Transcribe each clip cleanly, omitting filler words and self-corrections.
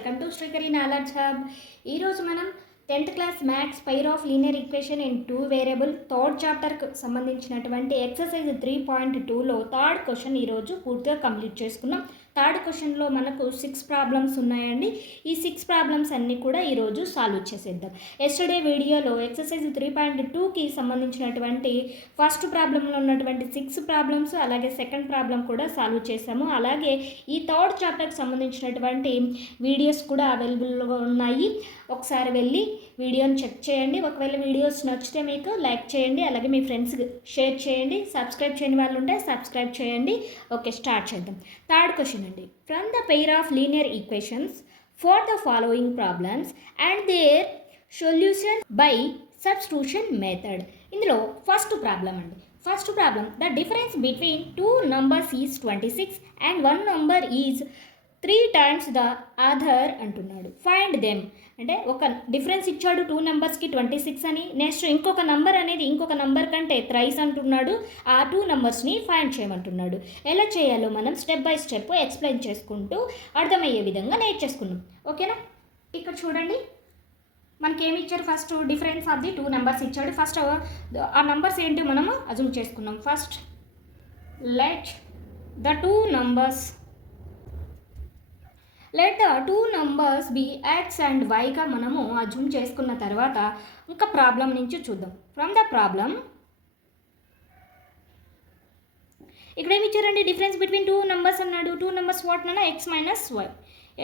Welcome to Srikari knowledge hub. ఈరోజు మనం 10th class maths pair of linear equation in two variable third చాప్టర్కి సంబంధించినటువంటి exercise 3.2లో third question ఈరోజు పూర్తిగా కంప్లీట్ చేసుకున్నాం. థర్డ్ క్వశ్చన్లో మనకు 6 ప్రాబ్లమ్స్ ఉన్నాయండి. ఈ 6 ప్రాబ్లమ్స్ అన్నీ కూడా ఈరోజు సాల్వ్ చేసేద్దాం. ఎస్టర్డే వీడియోలో ఎక్సర్సైజ్ 3.2కి సంబంధించినటువంటి ఫస్ట్ ప్రాబ్లంలో ఉన్నటువంటి 6 ప్రాబ్లమ్స్ అలాగే సెకండ్ ప్రాబ్లం కూడా సాల్వ్ చేసాము. అలాగే ఈ థర్డ్ చాప్టర్కి సంబంధించినటువంటి వీడియోస్ కూడా అవైలబుల్గా ఉన్నాయి. ఒకసారి వెళ్ళి వీడియోని చెక్ చేయండి. ఒకవేళ వీడియోస్ నచ్చితే మీకు లైక్ చేయండి, అలాగే మీ ఫ్రెండ్స్కి షేర్ చేయండి. సబ్స్క్రైబ్ చేయని వాళ్ళు ఉంటే సబ్స్క్రైబ్ చేయండి. ఓకే, స్టార్ట్ చేద్దాం. థర్డ్ క్వశ్చన్ అండి. From the pair of linear equations for the following problems and their solution by substitution method. ఇందులో ఫస్ట్ ప్రాబ్లం అండి. First problem, the difference between two numbers is 26 and one number is 3 times the other అంటున్నాడు. Find them అంటే ఒక difference ఇచ్చాడు 2 నెంబర్స్కి 26 అని. Next ఇంకొక number అనేది ఇంకొక నంబర్ కంటే థ్రైస్ అంటున్నాడు. ఆ 2 నెంబర్స్ని ఫైండ్ చేయమంటున్నాడు. ఎలా చేయాలో మనం స్టెప్ బై స్టెప్ ఎక్స్ప్లెయిన్ చేసుకుంటూ అర్థమయ్యే విధంగా నేర్చేసుకున్నాం. ఓకేనా? ఇక్కడ చూడండి, మనకి ఏమి ఇచ్చారు? First difference of the 2 numbers ఇచ్చాడు. ఫస్ట్ ఆ నెంబర్స్ ఏంటి మనము అజ్యూమ్ చేసుకున్నాం. First let the two numbers be X and వైగా మనము అజ్యూమ్ చేసుకున్న తర్వాత ఇంకా ప్రాబ్లం నుంచి చూద్దాం. ఫ్రమ్ ద ప్రాబ్లం ఇక్కడ ఏమి ఇచ్చారండి? డిఫరెన్స్ బిట్వీన్ 2 నెంబర్స్ అన్నాడు. 2 నెంబర్స్ వాట్ అన్నా X minus Y,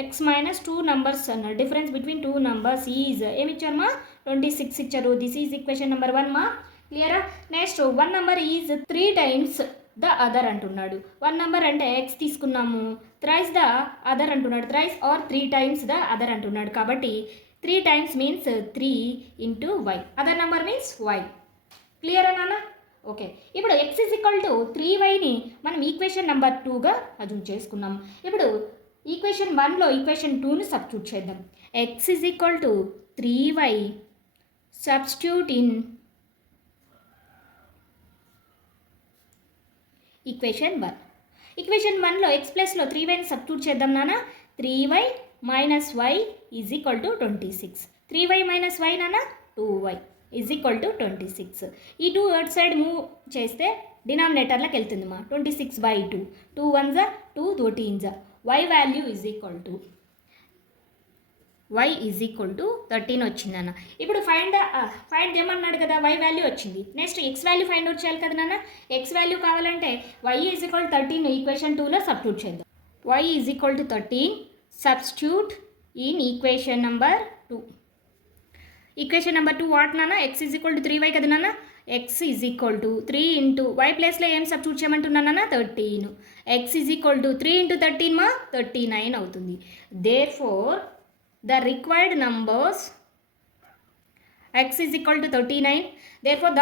X minus 2 numbers అన్నాడు. డిఫరెన్స్ బిట్వీన్ 2 నెంబర్స్ ఈజ్ ఏమి ఇచ్చారు మా? 26 ఇచ్చారు. దిస్ ఈజ్ ఈక్వేషన్ నెంబర్ 1 మా. క్లియరా? Next 1 number is 3 times the other అంటున్నాడు. 1 నెంబర్ అంటే ఎక్స్ తీసుకున్నాము, థ్రైస్ ద అదర్ అంటున్నాడు. Thrice or 3 times the other అంటున్నాడు. కాబట్టి 3 times means 3 into y. Other number means y. క్లియరా నాన్న? ఓకే, ఇప్పుడు x ఈజ్ ఈక్వల్ టు 3yని మనం ఈక్వేషన్ నెంబర్ 2గా అజ్యూమ్ చేసుకున్నాం. ఇప్పుడు ఈక్వేషన్ 1లో ఈక్వేషన్ 2ని సబ్స్టిట్యూట్ చేద్దాం. x is equal to 3y substitute in equation 1. ఈక్వేషన్ 1లో ఎక్స్ ప్లస్లో 3yని సబ్స్టిట్యూట్ చేద్దాం నాన్న. 3y minus y is equal to 26. 3y minus y నాన్న 2y ఈజ్ ఈక్వల్ టు 26. ఈ 2 అట్ సైడ్ మూవ్ చేస్తే డినామినేటర్లకు వెళ్తుంది మా. 26/2, 2 1s 2, 2 13s. y value is equal to y is equal to 13 వచ్చిందన్న. ఇప్పుడు ఫైండ్ ఏమన్నాడు కదా, y వాల్యూ వచ్చింది. Next x value find out చేయాలి కదా నాన్న. x వాల్యూ కావాలంటే y ఈజ్ ఈక్వల్ 13 ఈక్వేషన్ 2లో సబ్స్టిట్యూట్ చేద్దాం. y is equal to 13 substitute in equation number 2. Equation number 2 what నాన్న? x is equal to 3y కదా నాన్న. x is equal to 3 into y ప్లేస్లో ఏం సబ్స్టిట్యూట్ చేయమంటున్నానన్న? 13. x is equal to 3 into 13 మా 39 అవుతుంది. Therefore the required numbers x is equal to 39. therefore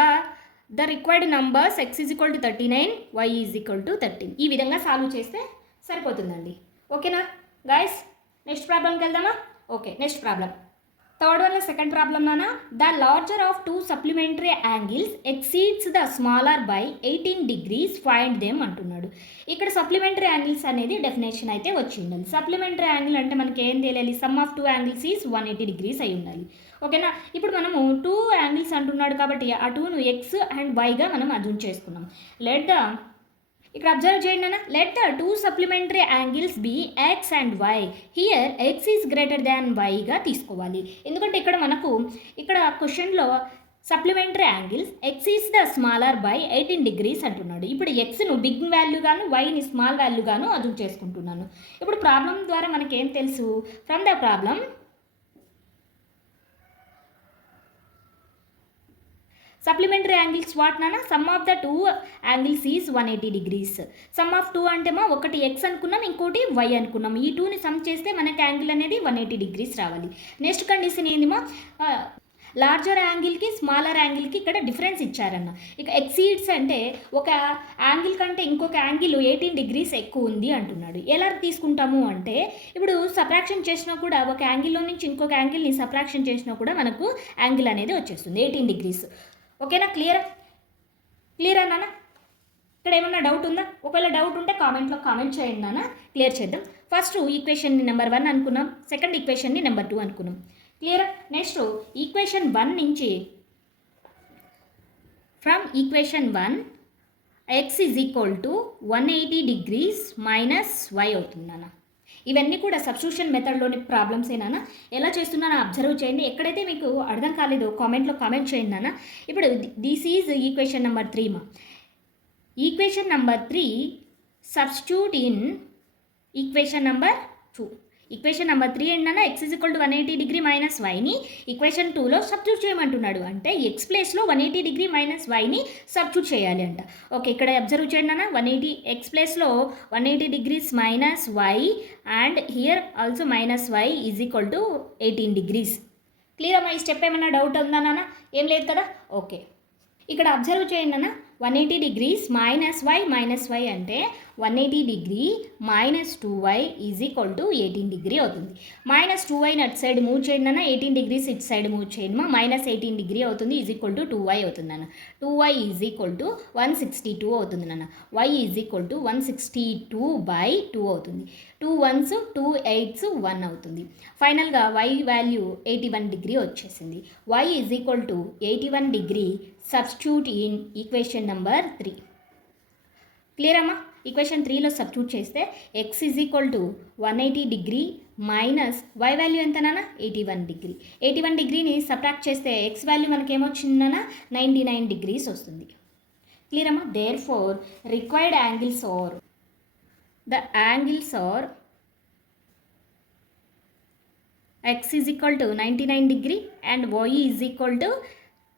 the required numbers x is equal to 39, y is equal to 13. ఈ విధంగా solve చేస్తే సరిపోతుందండి. ఓకేనా గైస్? నెక్స్ట్ ప్రాబ్లంకి వెళ్దామా? Okay, next problem third one second problem నాన్న. The larger of 2 supplementary angles exceeds the smaller by 18 degrees find them అంటున్నాడు. ఇక్కడ సప్లిమెంటరీ యాంగిల్స్ అనేది డెఫినేషన్ అయితే వచ్చి ఉండాలి. సప్లిమెంటరీ యాంగిల్ అంటే మనకి ఏం తెలియాలి? Some of 2 angles is 180 degrees అయి ఉండాలి. ఓకేనా? ఇప్పుడు మనము 2 యాంగిల్స్ అంటున్నాడు కాబట్టి ఆ 2ను ఎక్స్ అండ్ వైగా మనం అజ్యూమ్ చేసుకున్నాం. ఇక్కడ అబ్జర్వ్ చేయండి అన్న. Let the 2 supplementary angles be X and Y. Here X is greater than వైగా తీసుకోవాలి. ఎందుకంటే ఇక్కడ క్వశ్చన్లో supplementary angles X is the smaller by 18 degrees అంటున్నాడు. ఇప్పుడు ఎక్స్ను బిగ్ వాల్యూ గాను వైని స్మాల్ వాల్యూ గాను అజ్యూమ్ చేసుకుంటున్నాను. ఇప్పుడు ప్రాబ్లం ద్వారా మనకేం తెలుసు? From the problem supplementary angles what నాన్న? Sum of the 2 angles is 180 degrees. Sum of 2 అంటే మా ఒకటి ఎక్స్ అనుకున్నాం, ఇంకోటి వై అనుకున్నాం. ఈ 2ని సమ్ చేస్తే మనకి యాంగిల్ అనేది 180 degrees రావాలి. నెక్స్ట్ కండిషన్ ఏందిమా? లార్జర్ యాంగిల్కి స్మాలర్ యాంగిల్కి ఇక్కడ డిఫరెన్స్ ఇచ్చారన్న. ఇక ఎక్సీడ్స్ అంటే ఒక యాంగిల్ కంటే ఇంకొక యాంగిల్ 18 degrees ఎక్కువ ఉంది అంటున్నాడు. ఎలా తీసుకుంటాము అంటే ఇప్పుడు సబ్ట్రాక్షన్ చేసినా కూడా ఒక యాంగిల్లో నుంచి ఇంకొక యాంగిల్ని సబ్ట్రాక్షన్ చేసినా కూడా మనకు యాంగిల్ అనేది వచ్చేస్తుంది 18 degrees. ఓకేనా? క్లియరా నాన్న? ఇక్కడ ఏమన్నా డౌట్ ఉందా? ఒకవేళ డౌట్ ఉంటే కామెంట్లో కామెంట్ చేయండి నాన్న, క్లియర్ చేద్దాం. ఫస్ట్ ఈక్వేషన్ని నెంబర్ 1 అనుకున్నాం, సెకండ్ ఈక్వేషన్ని నెంబర్ 2 అనుకున్నాం. క్లియర్? నెక్స్ట్ ఈక్వేషన్ 1 నుంచి from equation 1 x is equal to 180 degrees minus y అవుతుంది నాన్న. ఇవన్నీ కూడా సబ్స్టిట్యూషన్ మెథడ్లోని ప్రాబ్లమ్స్ ఏనా, ఎలా చేస్తున్నానో అబ్జర్వ్ చేయండి. ఎక్కడైతే మీకు అర్థం కాలేదో కామెంట్లో కామెంట్ చేయండి నాన్న. ఇప్పుడు దిస్ ఈజ్ ఈక్వేషన్ నెంబర్ 3 మా. Equation number 3 substitute in equation number 2. Equation number 3 ఏంటన్నా x is equal to 180 degree minus వైని ఈక్వేషన్ 2లో సబ్స్టిట్యూట్ చేయమంటున్నాడు. అంటే x ప్లేస్లో 180 degree మైనస్ వైని సబ్స్టిట్యూట్ చేయాలి అంట. ఓకే, ఇక్కడ అబ్జర్వ్ చేయండి అన్న, 180 x ప్లేస్లో 180 degrees minus Y and here also minus Y is equal to 18 degrees. Clear అమ్మా? ఈ స్టెప్ ఏమన్నా డౌట్ ఉందా నాన్న? ఏం లేదు కదా. ఓకే, ఇక్కడ అబ్జర్వ్ చేయండి అన్న, 180 degrees మైనస్ వై అంటే 180 degree minus 2y is equal to 18 degree అవుతుంది. మైనస్ 2y అటు సైడ్ మూవ్ చేయండి అన్న, 18 degrees ఇటు సైడ్ మూవ్ చేయండి మా, మైనస్ 18 degree అవుతుంది ఈజ్ ఈక్వల్ టు 2y అవుతుంది అన్న. 2y ఈజ్ ఈక్వల్ టు 162 అవుతుంది నాన్న. y ఈజ్ ఈక్వల్ టు 162/2 అవుతుంది. 2 1s 2 8s 1 అవుతుంది. ఫైనల్గా y వాల్యూ 81 degree వచ్చేసింది. y is equal to 81 degree substitute in equation number 3. Clear అమ్మా? ఈక్వేషన్ 3లో సబ్స్టిట్యూట్ చేస్తే x is equal to 180 degree minus y value ఎంత నాన్న? 81 degree. 81 degreeని సబ్ట్రాక్ట్ చేస్తే x వాల్యూ మనకేమొచ్చింది నాన్న? 99 degrees వస్తుంది. క్లియర్ అమ్మా? Therefore required angles are the angles are x is equal to 99 degree and y is equal to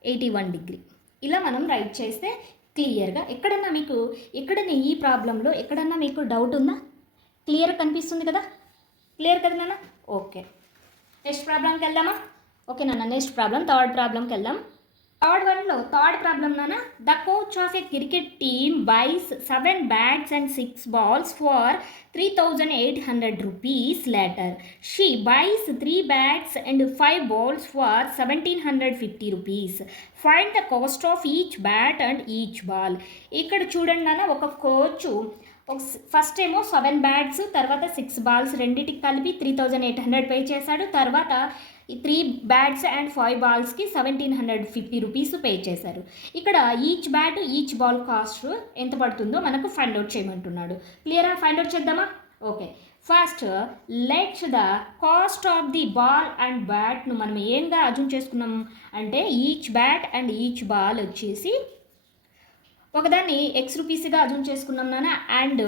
81 degree. ఇలా మనం రైట్ చేస్తే క్లియర్గా ఎక్కడన్నా ఈ ప్రాబ్లంలో ఎక్కడన్నా మీకు డౌట్ ఉందా? క్లియర్ కనిపిస్తుంది కదా? క్లియర్ కదా నాన్న? ఓకే, నెక్స్ట్ ప్రాబ్లంకి వెళ్దామా? ఓకే నాన్న, నెక్స్ట్ ప్రాబ్లం థర్డ్ ప్రాబ్లంకి వెళ్దాం. థర్డ్ ప్రాబ్లం నాన్న, the coach of a cricket team buys 7 bats and 6 balls for 3,800 rupees. Later she buys 3 bats and 5 balls for 1,750 rupees. Find the cost of each bat and each ball. ఇక్కడ చూడండి నాన్న, ఒక coach first ఏమో 7 bats తర్వాత 6 balls రెండింటికి కలిపి 3,800 pay చేశాడు. తర్వాత 3 bats అండ్ 5 balls-కి 1,750 rupees పే చేశారు. ఇక్కడ each bat each ball cost ఎంత పడుతుందో మనకు ఫైండ్ అవుట్ చేయమంటున్నాడు. క్లియరా? ఫైండ్ అవుట్ చేద్దామా? Okay, first let's the cost of the ball and బ్యాట్ను మనం ఏంగా అజ్యూమ్ చేసుకున్నాం అంటే each bat and each ball వచ్చేసి ఒకదాన్ని x రూపీస్గా అజ్యూమ్ చేసుకున్నాం నాన్న, అండ్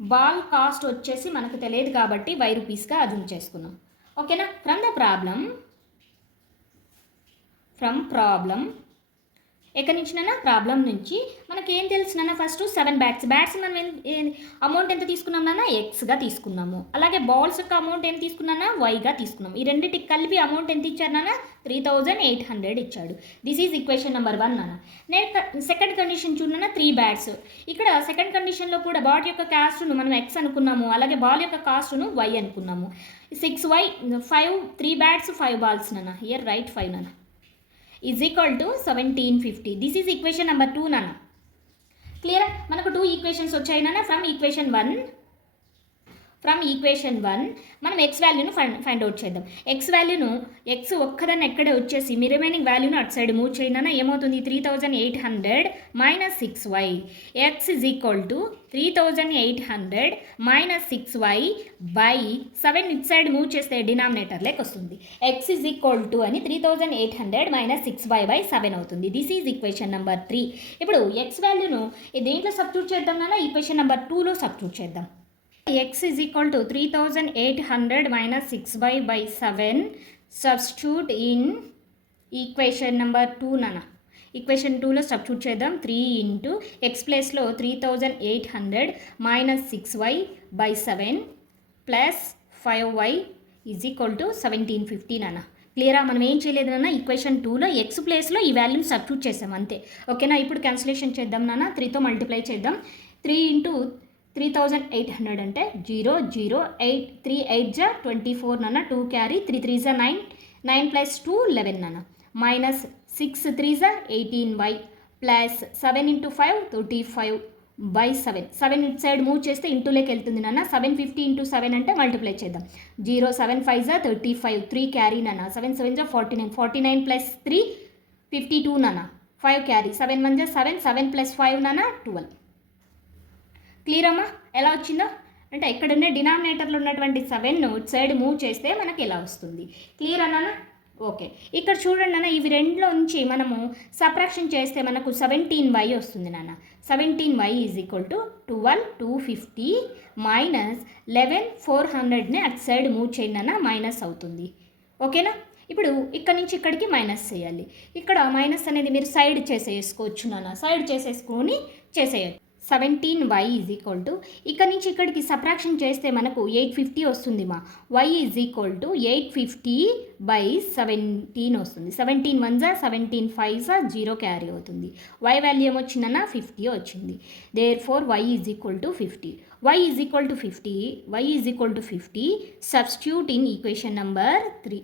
బాల్ కాస్ట్ వచ్చేసి మనకు తెలియదు కాబట్టి y రూపీస్గా అజ్యూమ్ చేసుకున్నాం. ఓకేనా? ఫ్రమ్ ప్రాబ్లం ఎక్కడి నుంచినైనా ప్రాబ్లం నుంచి మనకి ఏం తెలుసునన్నా, ఫస్ట్ 7 bats మనం అమౌంట్ ఎంత తీసుకున్నాం నాన్న? ఎక్స్గా తీసుకున్నాము. అలాగే బాల్స్ యొక్క అమౌంట్ ఎంత తీసుకున్నానా? వైగా తీసుకున్నాం. ఈ రెండింటికి కలిపి అమౌంట్ ఎంత ఇచ్చారు నాన్న? 3,800 ఇచ్చాడు. దిస్ ఈజ్ ఈక్వేషన్ నెంబర్ 1 నాన్న. సెకండ్ కండిషన్ చూడన్నా 3 bats. ఇక్కడ సెకండ్ కండిషన్లో కూడా బాట్ యొక్క కాస్ట్ను మనం ఎక్స్ అనుకున్నాము, అలాగే బాల్ యొక్క కాస్ట్ను వై అనుకున్నాము. 6y 5 3 bats 5 balls నాన్న. హియర్ రైట్ 5 నాన్న is equal to 1,750. This is equation number 2 నాన్న. క్లియర్? మనకు 2 ఈక్వేషన్స్ వచ్చాయి నాన్న. ఫ్రమ్ ఈక్వేషన్ 1 మనం ఎక్స్ వాల్యూను ఫైండ్ అవుట్ చేద్దాం. ఎక్స్ వాల్యూను ఎక్స్ ఒక్కదాన్ని ఎక్కడే వచ్చేసి మీ రిమైనింగ్ వాల్యూను అటు సైడ్ మూవ్ చేయనా ఏమవుతుంది? 3,800 minus 6y. X is equal to 3,800 minus 6y by 7 ఇటు సైడ్ మూవ్ చేస్తే డినామినేటర్ లెక్క వస్తుంది. ఎక్స్ ఈజ్ ఈక్వల్ టు అని 3,800 మైనస్ 6y బై 7 అవుతుంది. This is equation number 3. ఇప్పుడు ఎక్స్ వాల్యూను దేంట్లో సబ్స్టిట్యూట్ చేద్దాం నాన్న? ఈక్వేషన్ నెంబర్ 2లో సబ్స్టిట్యూట్ చేద్దాం. x is equal to 3,800 minus 6y by 7. Substitute in equation number 2 nana. Equation 2లో సబ్స్టిట్యూట్ చేద్దాం. 3 into x ప్లేస్లో 3,800 minus 6y by 7 plus 5y is equal to 1,750 nana. క్లియరా? మనం ఏం చేయలేదు నాన్న, ఈక్వేషన్ 2లో ఎక్స్ ప్లేస్లో ఈ వాల్యూని సబ్స్టిట్యూట్ చేసాం అంతే. ఓకేనా? ఇప్పుడు క్యాన్సిలేషన్ చేద్దాం నాన్న. 3తో మల్టిప్లై చేద్దాం. 3 into 3,800 అంటే 0 0 8 3 8 జా 24 నాన్న. 2 క్యారీ 3 3 జా 9 9 ప్లస్ 2 11 నాన్న. మైనస్ 6 3 జా 18y ప్లస్ 7 ఇంటూ 5 35/7. 7 ఇటు సైడ్ మూవ్ చేస్తే ఇంటూలోకి వెళ్తుంది నాన్న. 750 ఇంటూ 7 అంటే మల్టిప్లై చేద్దాం. 0 7 5 35, 3 క్యారీ నాన్న. 7 7 49, 49 ప్లస్ 3 52 నాన్న. 5 క్యారీ, 7 1 7, 7 ప్లస్ 5 నాన్న 12. క్లియర్ అమ్మా? ఎలా వచ్చిందో అంటే ఇక్కడున్న డినామినేటర్లో ఉన్నటువంటి 7ను ఇటు సైడ్ మూవ్ చేస్తే మనకి ఎలా వస్తుంది. క్లియర్ అన్నా? ఓకే, ఇక్కడ చూడండి నాన్న, ఇవి రెండులో నుంచి మనము సబ్ట్రాక్షన్ చేస్తే మనకు 17y వస్తుంది నాన్న. 17y is equal to 12 250 minus 11 400ని అటు సైడ్ మూవ్ చేయండి అన్న, మైనస్ అవుతుంది. ఓకేనా? ఇప్పుడు ఇక్కడ నుంచి ఇక్కడికి మైనస్ చేయాలి. ఇక్కడ మైనస్ అనేది మీరు సైడ్ చేసేసుకోవచ్చు నాన్న, సైడ్ చేసేసుకొని చేసేయచ్చు. 17y ఈజ్ ఈక్వల్ టు ఇక్కడ నుంచి ఇక్కడికి సబ్ట్రాక్షన్ చేస్తే మనకు 850 వస్తుంది మా. y ఈజ్ ఈక్వల్ టు 850/17 వస్తుంది. 17 1 17 5 0 క్యారీ అవుతుంది. y వాల్యూ ఏమొచ్చిందన్న 50 వచ్చింది. Therefore y is equal to 50. y is equal to 50 substitute in equation number 3.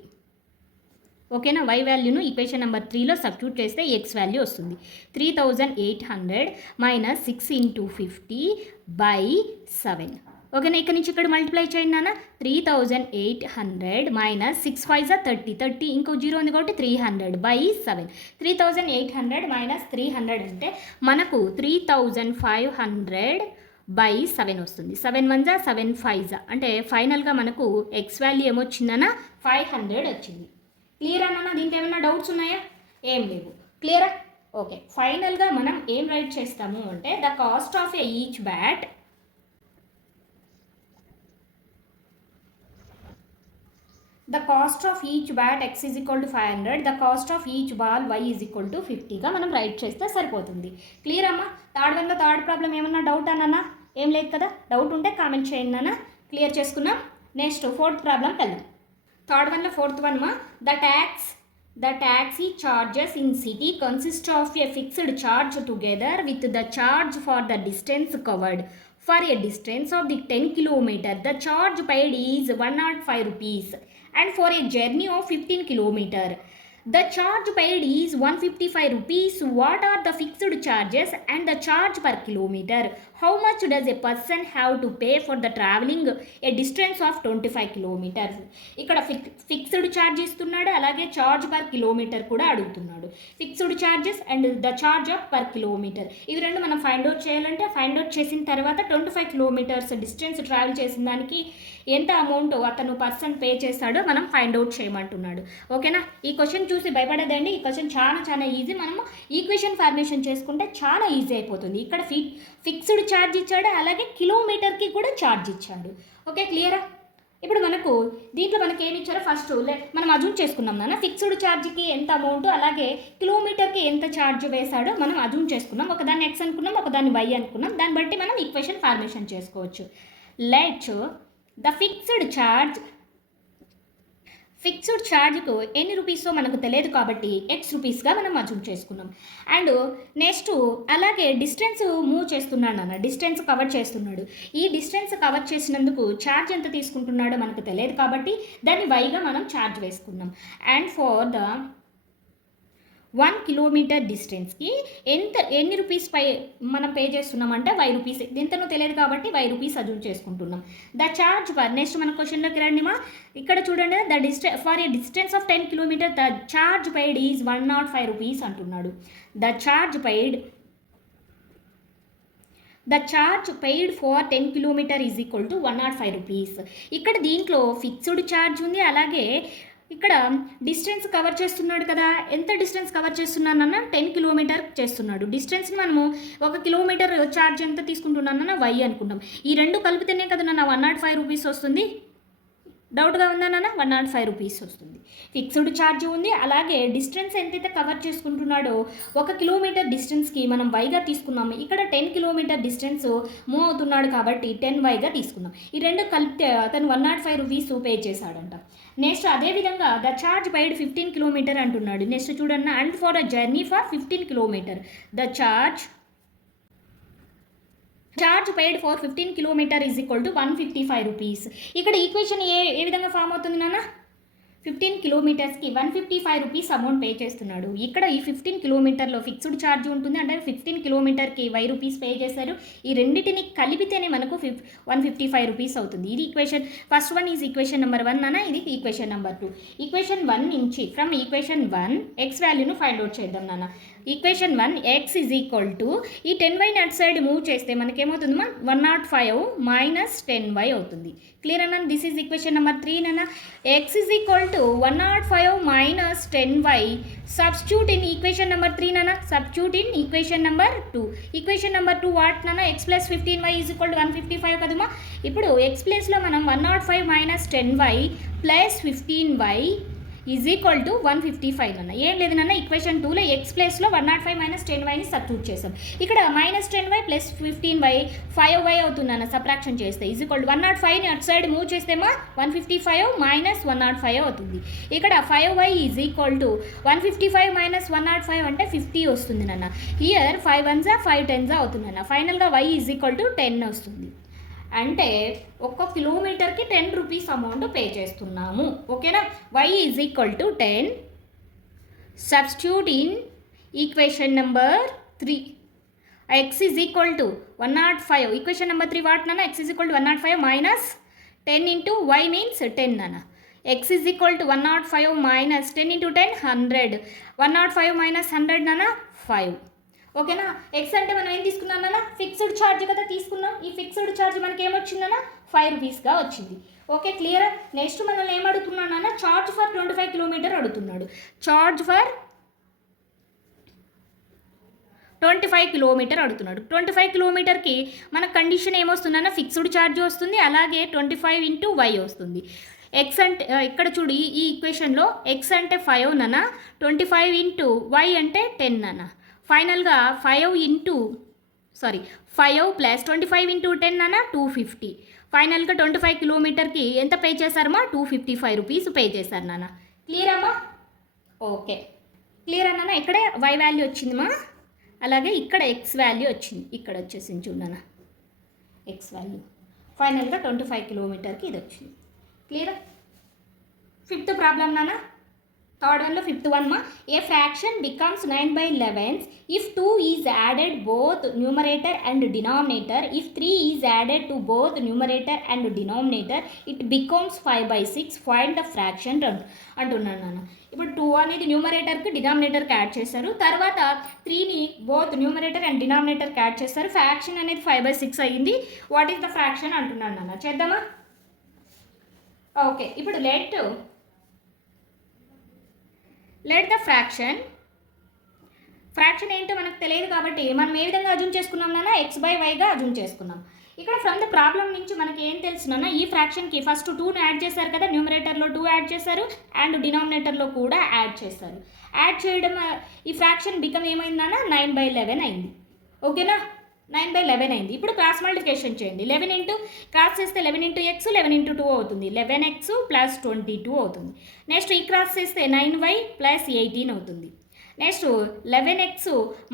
ఓకేనా? y వాల్యూను ఈక్వేషన్ నెంబర్ 3లో సబ్స్టిట్యూట్ చేస్తే x వాల్యూ వస్తుంది. 3800 మైనస్ 6 ఇంటూ 50/7. ఓకేనా? ఇక్కడ నుంచి ఇక్కడ మల్టిప్లై చేయండి నాన్న. 3800 మైనస్ 6 5 30 ఇంకో 0 ఉంది కాబట్టి 300/7. 3800 మైనస్ 300 అంటే మనకు 3500/7 వస్తుంది. 7 1 7 5 అంటే ఫైనల్గా మనకు x వాల్యూ ఏమొచ్చిందన్న 500 వచ్చింది. క్లియర్ అన్న? దీంట్లో ఏమైనా డౌట్స్ ఉన్నాయా? ఏం లేవు. క్లియరా? ఓకే, ఫైనల్గా మనం ఏం రైట్ చేస్తాము అంటే the cost of each bat x is equal to 500, the cost of each ball y is equal to 50గా మనం రైట్ చేస్తే సరిపోతుంది. క్లియర్ అమ్మా? థర్డ్ వన్లో థర్డ్ ప్రాబ్లం ఏమన్నా డౌట్ అన్నా? ఏం లేదు కదా? డౌట్ ఉంటే కామెంట్ చేయండి అన్న. క్లియర్ చేసుకున్నాం. నెక్స్ట్ ఫోర్త్ ప్రాబ్లంకి వెళ్దాం. థర్డ్ వన్లో ఫోర్త్ వన్ మా. The taxi charges in city consist of a fixed charge together with the charge for the distance covered. For a distance of the 10 km, the charge paid is 105 rupees. And for a journey of 15 km, the charge paid is 155 rupees. What are the fixed charges and the charge per kilometer? How much does a person have to pay for the traveling a distance of 25 kilometers? ఇక్కడ fixed charge ఇస్తున్నాడు, అలాగే charge per kilometre కూడా అడుగుతున్నాడు. Fixed charges and the charge of per kilometre ఇవి రెండు మనం find out చేయాలంటే find out చేసిన తర్వాత 25 కిలోమీటర్స్ డిస్టెన్స్ ట్రావెల్ చేసిన దానికి ఎంత అమౌంట్ అతను పర్సన్ పే చేస్తాడో మనం ఫైండ్ అవుట్ చేయమంటున్నాడు. ఓకేనా? ఈ క్వశ్చన్ చూసి భయపడదండి. ఈ క్వశ్చన్ చాలా ఈజీ. మనము ఈక్వేషన్ ఫార్మేషన్ చేసుకుంటే చాలా ఈజీ అయిపోతుంది. ఇక్కడ ఫిక్స్డ్ ఛార్జ్ ఇచ్చాడు, అలాగే కిలోమీటర్కి కూడా ఛార్జ్ ఇచ్చాడు. ఓకే, క్లియరా? ఇప్పుడు మనకు దీంట్లో మనకి ఏమి ఇచ్చారో ఫస్ట్ మనం అజూమ్ చేసుకున్నాం నాన్న. ఫిక్స్డ్ ఛార్జ్కి ఎంత అమౌంట్, అలాగే కిలోమీటర్కి ఎంత ఛార్జ్ వేశాడో మనం అజూమ్ చేసుకున్నాం. ఒకదాన్ని x అనుకున్నాం, ఒకదాన్ని y అనుకున్నాం. దాన్ని బట్టి మనం ఈక్వేషన్ ఫార్మేషన్ చేసుకోవచ్చు. లెట్ ద ఫిక్స్డ్ ఛార్జ్కు ఎన్ని రూపీసో మనకు తెలియదు కాబట్టి x రూపీస్గా మనం అజూమ్ చేసుకున్నాం. అండ్ నెక్స్ట్ అలాగే డిస్టెన్స్ మూవ్ చేస్తున్నాడు అన్న, డిస్టెన్స్ కవర్ చేస్తున్నాడు. ఈ డిస్టెన్స్ కవర్ చేసినందుకు ఛార్జ్ ఎంత తీసుకుంటున్నాడో మనకు తెలియదు కాబట్టి దాన్ని వైగా మనం ఛార్జ్ వేసుకున్నాం. అండ్ ఫర్ ద 1 కిలోమీటర్ డిస్టెన్స్కి ఎన్ని రూపీస్ మనం పే చేస్తున్నామంటే y రూపీస్. ఎంతనో తెలియదు కాబట్టి y రూపీస్ అజూమ్ చేసుకుంటున్నాం. ద ఛార్జ్ పర్ నెక్స్ట్ మన క్వశ్చన్లోకి రండి మా. ఇక్కడ చూడండి, for a distance of 10 kilometre the charge paid is 105 rupees అంటున్నాడు. The charge paid for 10 kilometre is equal to 105 rupees. ఇక్కడ దీంట్లో ఫిక్స్డ్ ఛార్జ్ ఉంది, అలాగే ఇక్కడ డిస్టెన్స్ కవర్ చేస్తున్నాడు కదా. ఎంత డిస్టెన్స్ కవర్ చేస్తున్నానన్నా 10 కిలోమీటర్ చేస్తున్నాడు. డిస్టెన్స్ని మనము 1 కిలోమీటర్ ఛార్జ్ ఎంత తీసుకుంటున్నానన్నా y అనుకుంటాం. ఈ రెండు కలిపితేనే కదా నాన్న 105 రూపీస్ వస్తుంది. డౌట్గా ఉందా నాన్న? 105 రూపీస్ వస్తుంది. ఫిక్స్డ్ ఛార్జ్ ఉంది, అలాగే డిస్టెన్స్ ఎంతైతే కవర్ చేసుకుంటున్నాడో 1 కిలోమీటర్ డిస్టెన్స్కి మనం వైగా తీసుకున్నాము. ఇక్కడ 10 కిలోమీటర్ డిస్టెన్స్ మూవ్ అవుతున్నాడు కాబట్టి 10 వైగా తీసుకున్నాం. ఈ రెండు కలిపితే అతను 105 రూపీస్ పే చేశాడంట. నెక్స్ట్ అదేవిధంగా ద ఛార్జ్ పైడ్ 15 కిలోమీటర్ అంటున్నాడు. నెక్స్ట్ చూడన్న, and for a journey for 15 kilometre the charge paid for 15 kilometre is equal to 155 rupees. ఇక్కడ ఈక్వేషన్ ఏ విధంగా ఫామ్ అవుతుంది నాన్న? 15 కిలోమీటర్స్కి 155 రూపీస్ అమౌంట్ పే చేస్తున్నాడు. ఇక్కడ ఈ 15 కిలోమీటర్లో ఫిక్స్డ్ ఛార్జ్ ఉంటుంది, అంటే 15 కిలోమీటర్కి 1000 రూపీస్ పే చేశారు. ఈ రెండింటిని కలిపితేనే మనకు 155 రూపీస్ అవుతుంది. ఇది equation first one is equation number 1 అన్న, ఇది ఈక్వేషన్ నెంబర్ 2. ఈక్వేషన్ 1 నుంచి ఫ్రమ్ ఈక్వేషన్ 1 ఎక్స్ వాల్యూను ఫైండ్ అవుట్ చేద్దాం నాన్న. Equation 1 x is equal to ఈ 10y అటు సైడ్ మూవ్ చేస్తే మనకేమవుతుంది 105 మైనస్ 10y అవుతుంది. క్లియర్ అన్న? దిస్ ఈజ్ ఈక్వేషన్ నెంబర్ 3 అన్న. x is equal to 105 minus 10y substitute in equation number 3 నాన్న. Substitute in equation number 2. Equation number 2 what నాన్న? x plus 15y is equal to 155 కదమ్మా. ఇప్పుడు x ప్లేస్లో మనం 105 minus 10y plus 15y is equal to 155 అన్న. ఏం లేదు నాన్న, ఈక్వేషన్ 2లో ఎక్స్ ప్లేస్లో 105 మైనస్ 10yని సబ్స్టిట్యూట్ చేసాం. ఇక్కడ minus 10y plus 15y 5y అవుతుంది అన్న. సబ్ట్రాక్షన్ చేస్తే ఈజ్ ఈక్వల్ టు 105ని అటు సైడ్ మూవ్ చేస్తేమా 155 మైనస్ 105 అవుతుంది. ఇక్కడ 5y is equal to 155 minus 105 అంటే 50 వస్తుంది నాన్న. హియర్ 5 1s 5 10s అవుతుంది అన్న. ఫైనల్గా y ఈజ్ ఈక్వల్ టు 10 వస్తుంది. అంటే 1 కిలోమీటర్కి 10 రూపీస్ అమౌంట్ పే చేస్తున్నాము. ఓకేనా? y is equal to 10. Substitute in equation number 3. x is equal to 105. Equation number 3 what నాన్న? x is equal to 105 minus 10 into y means 10 నాన్న. x is equal to 105 minus 10 into 10 100. 105 minus 100 నాన్న 5. ఓకేనా? X అంటే మనం ఏం తీసుకున్నాం నాన్న? Fixed charge కదా తీసుకున్నాం. ఈ ఫిక్స్డ్ ఛార్జ్ మనకి ఏమొచ్చిందన్న? 5 రూపీస్గా వచ్చింది. ఓకే, క్లియరా? నెక్స్ట్ మనల్ని ఏం అడుగుతున్నాడు నాన్న? ఛార్జ్ ఫర్ 25 కిలోమీటర్ అడుగుతున్నాడు. ఛార్జ్ ఫర్ 25 కిలోమీటర్ అడుగుతున్నాడు. 25 కిలోమీటర్కి మన కండిషన్ ఏమొస్తుందన్న? ఫిక్స్డ్ ఛార్జ్ వస్తుంది, అలాగే 25 ఇంటూ y వస్తుంది. ఎక్స్ అంటే ఇక్కడ చూడు, ఈ ఈక్వేషన్లో ఎక్స్ అంటే 5 నాన్న, 25 ఇంటూ y అంటే 10 నాన్న. ఫైనల్గా 5 ప్లస్ 25 ఇంటూ 10 అన్న 250. ఫైనల్గా 25 కిలోమీటర్కి ఎంత పే చేశారమ్మా? 255 రూపీస్ పే చేశారు నాన్న. క్లియర్ అమ్మా? ఓకే, క్లియర్ అన్న. ఇక్కడే y వాల్యూ వచ్చిందమ్మా, అలాగే ఇక్కడ x వాల్యూ వచ్చింది. ఇక్కడ వచ్చేసింది చూడన్న x వాల్యూ. ఫైనల్గా 25 కిలోమీటర్కి ఇది వచ్చింది. క్లియరా? 5th ప్రాబ్లం నాన్న. థర్డ్ వన్లో 5th వన్ మా. ఏ fraction becomes 9/11 if 2 is added both numerator and denominator. If 3 is added to both numerator and denominator it becomes 5/6. Find the fraction అంటున్నాను నాన్న. ఇప్పుడు 2 అనేది న్యూమరేటర్కి డినామినేటర్కి యాడ్ చేశారు, తర్వాత 3ని బోత్ న్యూమరేటర్ అండ్ డినామినేటర్కి యాడ్ చేస్తారు. ఫ్రాక్షన్ అనేది 5/6 అయ్యింది. వాట్ ఈస్ ద ఫ్రాక్షన్ అంటున్నాను నాన్న. చేద్దామా? ఓకే, ఇప్పుడు లెట్ ద ఫ్రాక్షన్ ఏంటో మనకు తెలియదు కాబట్టి మనం ఏ విధంగా అజ్యూమ్ చేసుకున్నాం నాన్న? x/yగా అజ్యూమ్ చేసుకున్నాం. ఇక్కడ ఫ్రమ్ ద ప్రాబ్లం నుంచి మనకి ఏం తెలుసు నాన్న? ఈ ఫ్రాక్షన్కి ఫస్ట్ 2ని యాడ్ చేశారు కదా, న్యూమరేటర్లో 2 యాడ్ చేశారు అండ్ డినామినేటర్లో కూడా యాడ్ చేశారు. యాడ్ చేయడం ఈ ఫ్రాక్షన్ బికమ్ ఏమైంది నాన్న? 9/11 అయింది. ఓకేనా? 9/11 అయింది. ఇప్పుడు క్రాస్ మల్టిప్లికేషన్ చేయండి. 11 ఇంటూ క్రాస్ చేస్తే 11 ఇంటూ ఎక్స్ 11 ఇంటూ 2 అవుతుంది. 11x ప్లస్ 22 అవుతుంది. నెక్స్ట్ ఈ క్రాస్ చేస్తే 9y ప్లస్ 18 అవుతుంది. నెక్స్ట్ 11x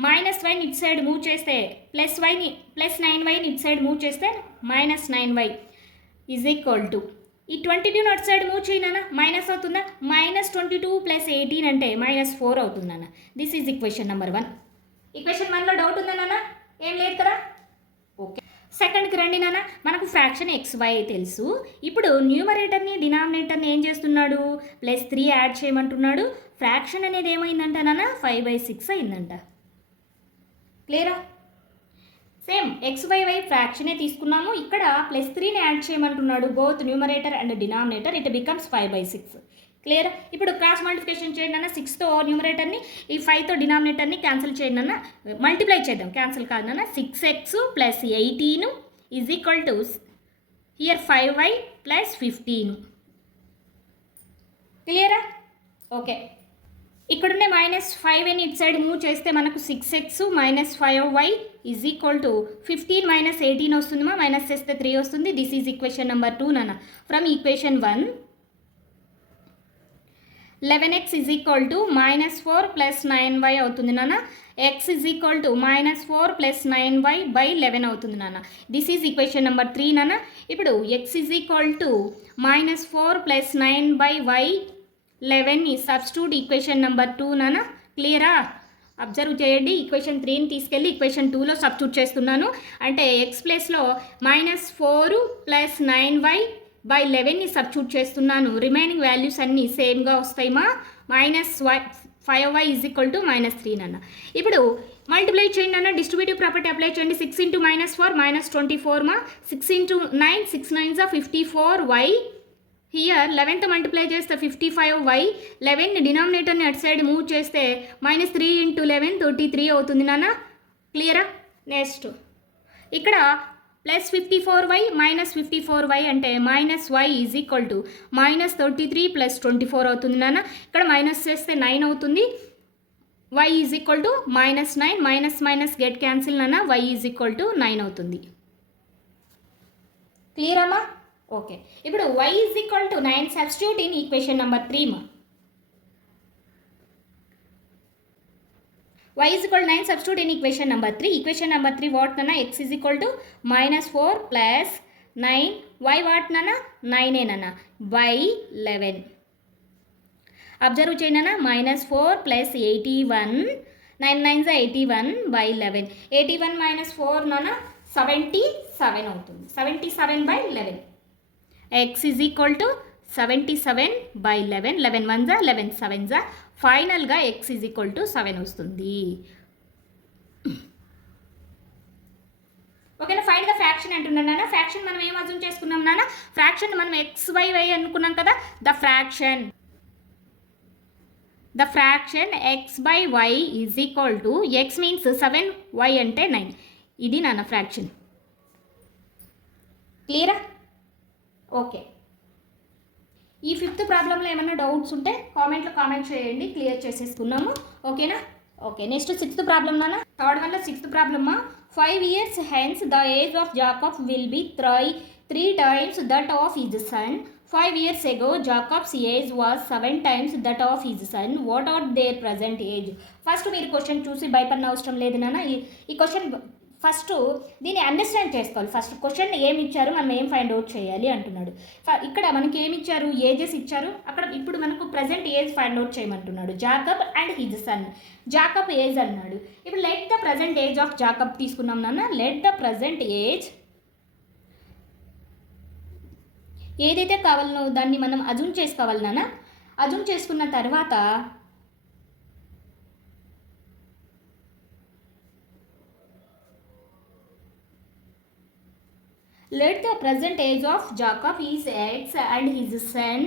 మైనస్ వైని ఇటు సైడ్ మూవ్ చేస్తే ప్లస్ 9yని ఇటు సైడ్ మూవ్ చేస్తే minus 9y is equal to ఈ 22 అటు సైడ్ మూవ్ చేయనా మైనస్ అవుతుందా? మైనస్ 22 ప్లస్ 18 అంటే మైనస్ 4 అవుతుందన్న. This is equation number 1. ఈక్వేషన్ 1లో డౌట్ ఉందా నాన్న? ఏం లేదు కదా? ఓకే, సెకండ్కి రండి నాన్న. మనకు ఫ్రాక్షన్ xy తెలుసు. ఇప్పుడు న్యూమరేటర్ని డినామినేటర్ని ఏం చేస్తున్నాడు? +3 యాడ్ చేయమంటున్నాడు. ఫ్రాక్షన్ అనేది ఏమైందంట నాన్న? 5/6 అయిందంట. క్లియరా? సేమ్ xy ఫ్రాక్షనే తీసుకున్నాము. ఇక్కడ +3ని యాడ్ చేయమంటున్నాడు. Both numerator and denominator it becomes 5/6. Clear? ఇప్పుడు క్రాస్ మల్టిప్లికేషన్ చేయండి అన్న. 6తో న్యూమరేటర్ని ఈ 5తో డినామినేటర్ని క్యాన్సిల్ చేయండి అన్న. మల్టిప్లై చేద్దాం, క్యాన్సిల్ కాదన్న. 6x plus 18 is equal to here 5y plus 15. క్లియరా? ఓకే, ఇక్కడున్న -5 ఇటు సైడ్ మూవ్ చేస్తే మనకు 6x minus 5y is equal to 15 minus 18 వస్తుంది. మైనస్ చేస్తే 3 వస్తుంది. దిస్ ఈజ్ ఈక్వేషన్ నెంబర్ 2 నాన్న. From equation 1 11x is equal to -4 plus 9y అవుతుంది నాన్న. x is equal to -4 plus 9y by 11 అవుతుంది నాన్న. దిస్ ఈజ్ ఈక్వేషన్ నెంబర్ 3 నాన్న. ఇప్పుడు x is equal to -4 plus 9 by y 11ని సబ్స్టిట్యూట్ ఈక్వేషన్ నెంబర్ 2 నాన్న. క్లియరా? అబ్జర్వ్ చేయండి. ఈక్వేషన్ 3ని తీసుకెళ్ళి ఈక్వేషన్ 2లో సబ్స్టిట్యూట్ చేస్తున్నాను. అంటే ఎక్స్ ప్లేస్లో -4 + 9y/11ని సబ్స్టిట్యూట్ చేస్తున్నాను. రిమైనింగ్ వాల్యూస్ అన్నీ సేమ్గా వస్తాయిమా. -5y = -3 నాన్న. ఇప్పుడు మల్టిప్లై చేయండి అన్న. డిస్ట్రిబ్యూటివ్ ప్రాపర్టీ అప్లై చేయండి. 6 × -4 -24 మా. 6 × 9 6 9s are 54y. Here 11th multiply చేస్తే 55y. 11ని డినామినేటర్ని అటు సైడ్ మూవ్ చేస్తే -3 × 11 33 అవుతుంది నాన్న. క్లియరా? నెక్స్ట్ ఇక్కడ +54y -54y అంటే -y = -33 + 24 అవుతుంది నాన్న. ఇక్కడ మైనస్ చేస్తే 9 అవుతుంది. y = -9 - గెట్ క్యాన్సిల్ నాన్న. y = 9 అవుతుంది. క్లియర్ అమ్మా? ఓకే. ఇప్పుడు y = 9 substitute in equation number 3 మా. y = 9 substitute in equation number 3. Equation number 3 what నాన్న? x = -4 + 9 y వాట్ నాన్న? 9 నాన్న /11. అబ్జర్వ్ చేయండి అన్న. -4 + 81 9 9s are 81/11. 81 - 4 నాన్న 77 అవుతుంది. 77/11. x = 77/11. 11 1s are 11 7s are. ఫైనల్గా x = 7 వస్తుంది. ఓకేనా? ఫైండ్ ద ఫ్రాక్షన్ అంటున్నాను నాన్న. ఫ్రాక్షన్ మనం ఏం అజ్యూమ్ చేసుకున్నాం నాన్న? ఫ్రాక్షన్ మనం xy అనుకున్నాం కదా. The fraction x/y = x means 7, y అంటే 9. ఇది నాన్న ఫ్రాక్షన్. క్లియరా? ఓకే. ఈ 5th ప్రాబ్లంలో ఏమైనా డౌట్స్ ఉంటే కామెంట్ చేయండి. క్లియర్ చేసేసుకున్నాము. ఓకేనా? ఓకే. నెక్స్ట్ 6th ప్రాబ్లం నాన్న. థర్డ్ వన్లో 6th ప్రాబ్లమ్మా. 5 years hence the age of Jacob will be 3 times that of his son. 5 years ago Jacob's age was 7 times that of his son. What are their present age? First మీరు question చూసి భయపడిన అవసరం లేదు నాన్న. ఈ question first దీన్ని understand చేసుకోవాలి. First question ఏమి ఇచ్చారు, మనం ఏం ఫైండ్ అవుట్ చేయాలి అంటున్నాడు. ఇక్కడ మనకి ఏమి ఇచ్చారు? ఏజెస్ ఇచ్చారు. అక్కడ ఇప్పుడు మనకు ప్రజెంట్ ఏజ్ ఫైండ్ అవుట్ చేయమంటున్నాడు. Jacob and his son. Jacob age అన్నాడు. ఇప్పుడు let the present age of Jacob తీసుకున్నాం నాన్న. లెట్ ద ప్రజెంట్ ఏజ్ ఏదైతే కావాలనో దాన్ని మనం అజ్యూమ్ చేసుకోవాలి నాన్న. అజ్యూమ్ చేసుకున్న తర్వాత let the present age of Jacob is x and his son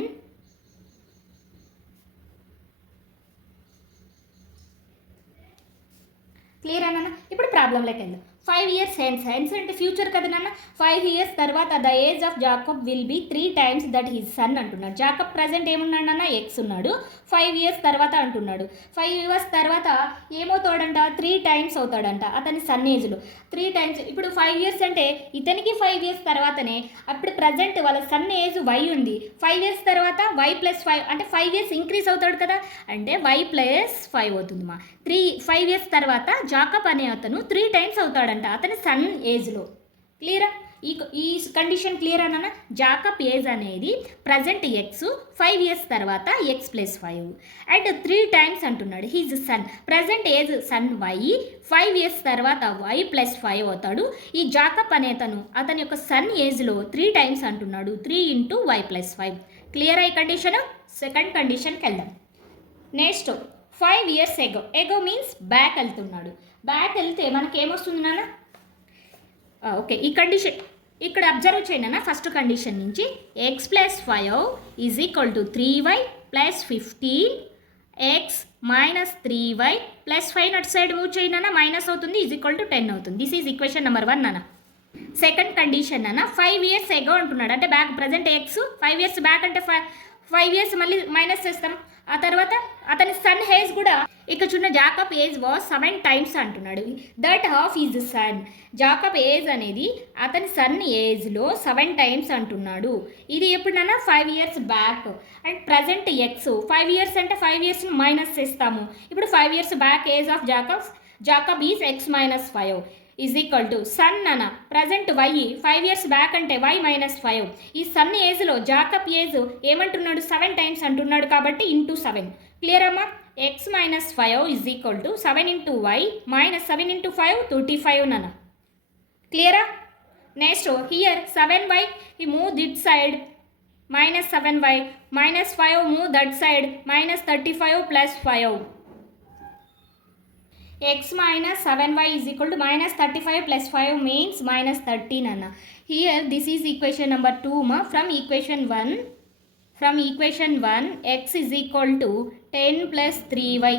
clear అన్న. ఇప్పుడు ప్రాబ్లంలోకి వెళ్దాం. 5 years hence అంటే ఫ్యూచర్ కదా నాన్న. 5 years తర్వాత the age of Jacob will be 3 times that his sun అంటున్నాడు. జాకబ్ ప్రజెంట్ ఏమున్నాడు అన్న? ఎక్స్ ఉన్నాడు. 5 years తర్వాత అంటున్నాడు. 5 years తర్వాత ఏమవుతాడంట? 3 times అవుతాడంట అతని సన్ ఏజ్లో. 3 times. ఇప్పుడు 5 years అంటే ఇతనికి 5 years తర్వాతనే అప్పుడు ప్రజెంట్ వాళ్ళ సన్ ఏజ్ y ఉంది. 5 years తర్వాత y + 5 అంటే 5 years ఇంక్రీజ్ అవుతాడు కదా. అంటే y + 5 అవుతుంది మా. 5 years తర్వాత జాకబ్ అనే అతను 3 times అవుతాడు అతని సన్ ఏజ్లో. క్లియరా? ఈ కండిషన్ క్లియర్ అన్న. జాకబ్ ఏజ్ అనేది ప్రజెంట్ ఎక్స్, 5 years తర్వాత x + 5 అండ్ 3 times అంటున్నాడు. His son present age son y, 5 years తర్వాత y + 5 అవుతాడు. ఈ జాకబ్ అనే అతని యొక్క సన్ ఏజ్లో 3 times అంటున్నాడు. 3 × y + 5. క్లియర్ ఈ కండిషన్. సెకండ్ కండిషన్కి వెళ్దాం. Next 5 years ago. ఎగో మీన్స్ బ్యాక్ వెళ్తున్నాడు. బ్యాక్ వెళ్తే మనకి ఏమొస్తుంది నాన్న? ఓకే. ఈ కండిషన్ ఇక్కడ అబ్జర్వ్ చేయండి అన్న. ఫస్ట్ కండిషన్ నుంచి x + 5 = 3y + 15 x - 3y + 5 అటు సైడ్ మూవ్ చేయండి అన్న. మైనస్ అవుతుంది. = 10 అవుతుంది. దిస్ ఈజ్ ఈక్వేషన్ నెంబర్ 1 అన్న. సెకండ్ కండిషన్ అన్న. 5 years ago అంటున్నాడు. అంటే back present X, 5 years back అంటే 5 years మళ్ళీ మైనస్ చేస్తాం. ఆ తర్వాత అతని సన్ ఏజ్ కూడా ఇక్కడ చూడండి. జాకబ్ ఏజ్ వాజ్ 7 times అంటున్నాడు. That half is son. Jacob age అనేది అతని సన్ ఏజ్లో 7 times అంటున్నాడు. ఇది ఎప్పుడన్నా 5 years back and present X. 5 years అంటే 5 years మైనస్ చేస్తాము. ఇప్పుడు 5 years back age of Jacob is x - 5. Is equal to son అన్న ప్రజెంట్ వై 5 years బ్యాక్ అంటే వై -5. ఈ సన్ ఏజ్లో జాకబ్ ఏజ్ ఏమంటున్నాడు 7 times అంటున్నాడు కాబట్టి ఇంటూ 7. క్లియర్ అమ్మా? X -5 is equal to 7 into Y -7 into 5 35 నాన్న. క్లియరా? నెక్స్ట్ హియర్ 7y ఈ move this side -7y -5 move that side -35 plus 5. x minus 7y is equal to minus 35 plus 5 means minus 13 anna. Here this is equation number 2 ma. From equation 1 x is equal to 10 plus 3y.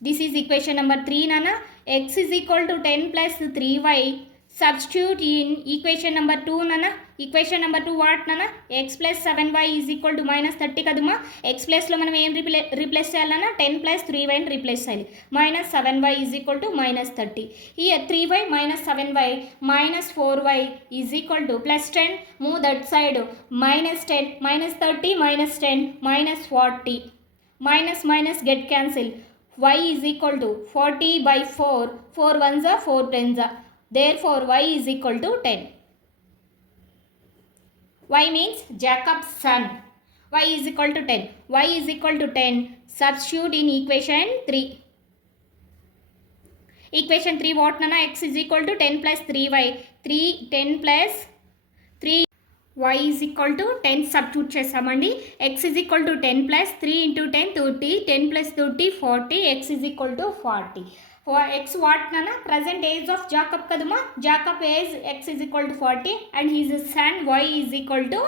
This is equation number 3 nana. X is equal to 10 plus 3y. Substitute in equation number 2 nana. Equation number 2 what nana? X plus 7y is equal to minus 30 kaduma. X plus lo manam em replace cheyalana 10 plus 3y ni replace cheyali. Minus 7y is equal to minus 30. Here 3y minus 7y minus 4y is equal to plus 10. Move that side minus 10 minus 30 minus 10 minus 40. Minus minus get cancel. Y is equal to 40 by 4. 4 ones are 4 tens are. Therefore y is equal to 10. Y means Jacob's son. Y is equal to 10. Y is equal to 10. Substitute in equation 3. Equation 3 what nana? X is equal to 10 plus 3y. 10 plus 3 y is equal to 10 substitute చేసామండి. X is equal to 10 plus 3 into 10 30. 10 plus 30 40. X is equal to 40. For x what nana? Present age of Jacob kaduma. Jacob age x is equal to 40 and his son y is equal to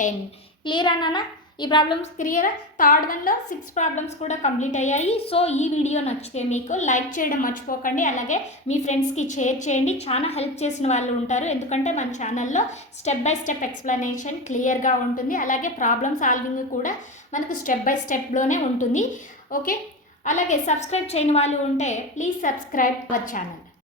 10. Clear nana? ఈ problems clear. Third వన్లో 6 problems కూడా complete అయ్యాయి. So ఈ video నచ్చితే మీకు like చేయడం మర్చిపోకండి. అలాగే మీ ఫ్రెండ్స్కి షేర్ చేయండి. చాలా హెల్ప్ చేసిన వాళ్ళు ఉంటారు. ఎందుకంటే మన ఛానల్లో స్టెప్ బై స్టెప్ ఎక్స్ప్లెనేషన్ క్లియర్గా ఉంటుంది. అలాగే ప్రాబ్లమ్ సాల్వింగ్ కూడా మనకు స్టెప్ బై స్టెప్లోనే ఉంటుంది. ఓకే, అలాగే సబ్స్క్రైబ్ చేయని వాళ్ళు ఉంటే ప్లీజ్ సబ్స్క్రైబ్ అవర్ ఛానల్.